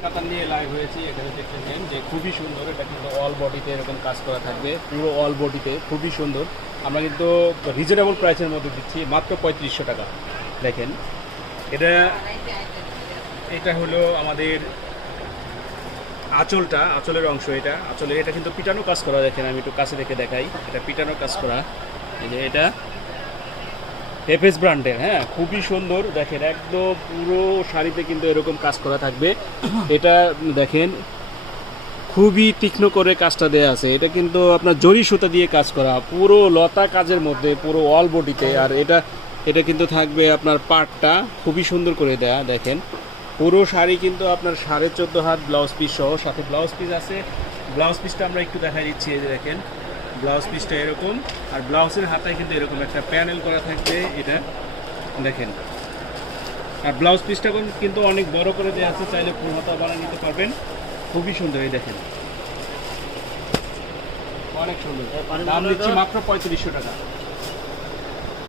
কাতান নিয়ে লাইভ হয়েছি, এখানে দেখতেছেন যে খুবই সুন্দর। এটা কিন্তু অল বডিতে এরকম কাজ করা থাকবে, পুরো অল বডিতে খুবই সুন্দর। আমরা কিন্তু রিজনেবল প্রাইসের মধ্যে দিচ্ছি মাত্র 3500 টাকা। দেখেন এটা হলো আমাদের আঁচলের অংশ। এটা কিন্তু পিটানো কাজ করা। দেখেন আমি একটু কাছে দেখে দেখাই, এটা পিটানো কাজ করা। এই যে এটা এফএস ব্র্যান্ডের, হ্যাঁ, খুবই সুন্দর। দেখেন একদম পুরো শাড়িতে কিন্তু এরকম কাজ করা থাকবে। এটা দেখেন খুবই তীক্ষ্ণ করে কাজটা দেওয়া আছে। এটা কিন্তু আপনার জরি সুতা দিয়ে কাজ করা, পুরো লতা কাজের মধ্যে, পুরো অল বডিতে। আর এটা কিন্তু থাকবে আপনার পাটটা খুবই সুন্দর করে দেয়া। দেখেন পুরো শাড়ি কিন্তু আপনার 14.5 হাত ব্লাউজ পিস সহ, সাথে ব্লাউজ পিস আছে। ব্লাউজ পিসটা আমরা একটু দেখাই দিচ্ছি। এই যে দেখেন ব্লাউজ পিসটা এরকম, আর ব্লাউজের হাতায় কিন্তু এরকম একটা প্যানেল করা থাকবে। এটা দেখেন, আর ব্লাউজ পিসটা কিন্তু অনেক বড় করে দেওয়া আছে, চাইলে ফুল হাতা বানিয়ে নিতে পারবেন। খুবই সুন্দর, এই দেখেন অনেক সুন্দর। দাম দিচ্ছি মাত্র 3500 টাকা।